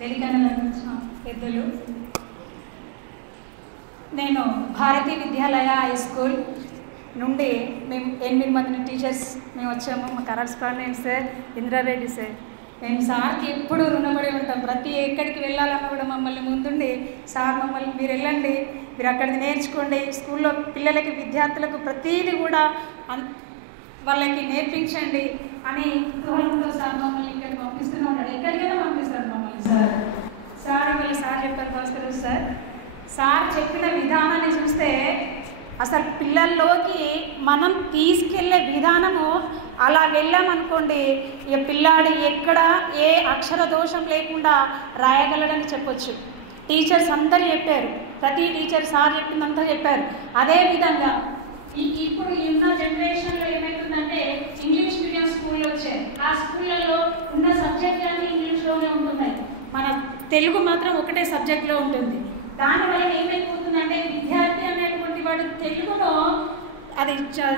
వెలికనలందించిన పెద్దలు, నేను భారతీ విద్యాలయ high school నుండి మేము 8 మంది టీచర్స్ మేము వచ్చాము. మా కరస్పాండెంట్ సార్, ఇంద్రారెడ్డి సార్. మేము సార్కి ఎప్పుడు రుణపడి ఉంటాం. ప్రతి ఎక్కడికి వెళ్ళాలన్నా కూడా మమ్మల్ని ముందుండి సార్ మమ్మల్ని మీరు వెళ్ళండి, మీరు అక్కడికి నేర్చుకోండి, స్కూల్లో పిల్లలకి విద్యార్థులకు ప్రతీది కూడా వాళ్ళకి నేర్పించండి అని కుతూహలంతో సార్ మమ్మల్ని ఇక్కడికి పంపిస్తూనే ఉంటాడు. ఎక్కడికైనా పంపిస్తారు మమ్మల్ని సార్. ఇవాళ సార్ చెప్పారు భాస్కర్ సార్. సార్ చెప్పిన విధానాన్ని చూస్తే అసలు పిల్లల్లోకి మనం తీసుకెళ్లే విధానము అలా వెళ్ళామనుకోండి, ఇక పిల్లాడు ఎక్కడ ఏ అక్షర దోషం లేకుండా రాయగలడని చెప్పొచ్చు. టీచర్స్ అందరూ చెప్పారు, ప్రతి టీచర్ సార్ చెప్పిందంతా చెప్పారు. అదేవిధంగా ఇప్పుడు ఉన్న జనరేషన్లో ఏమవుతుందంటే ఇంగ్లీష్ మీడియం స్కూళ్ళు వచ్చాయి. ఆ స్కూళ్ళలో ఉన్న సబ్జెక్ట్ అన్నీ ఇంగ్లీష్లోనే ఉంటున్నాయి, మన తెలుగు మాత్రం ఒకటే సబ్జెక్ట్లో ఉంటుంది. దానివల్ల ఏమైపోతుందంటే విద్యార్థి అనేటువంటి వాడు తెలుగులో అది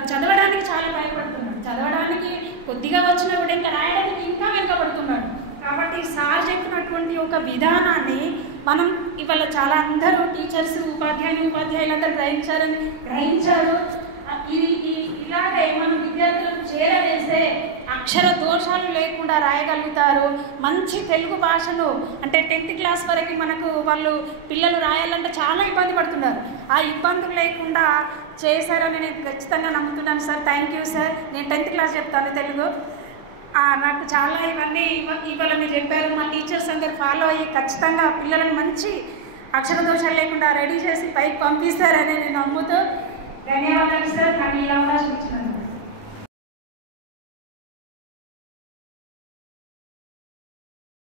చదవడానికి చాలా భయపడుతున్నాడు. చదవడానికి కొద్దిగా వచ్చినా కూడా ఇంకా రాయడానికి ఇంకా వెనుకబడుతున్నాడు. కాబట్టి సార్ చెప్పినటువంటి ఒక విధానాన్ని మనం ఇవాళ చాలా అందరూ టీచర్స్, ఉపాధ్యాయులందరూ గ్రహించారు. ఇలాగే మనం విద్యార్థులకు చేరవేస్తే అక్షర దోషాలు లేకుండా రాయగలుగుతారు. మంచి తెలుగు భాషను అంటే 10th క్లాస్ వరకు మనకు పిల్లలు రాయాలంటే చాలా ఇబ్బంది పడుతున్నారు. ఆ ఇబ్బందులు లేకుండా చేశారని నేను ఖచ్చితంగా నమ్ముతున్నాను సార్. Thank you sir. నేను 10th క్లాస్ చెప్తాను తెలుగు. నాకు చాలా ఇవాళ మీరు చెప్పారు. మా టీచర్స్ అందరు ఫాలో అయ్యి ఖచ్చితంగా పిల్లలను మంచి అక్షర దోషాలు లేకుండా రెడీ చేసి పైకి పంపిస్తారని నేను నమ్ముతూ ధన్యవాదాలు సార్. నాకు ఈ అవకాశం ఇచ్చినందుకు.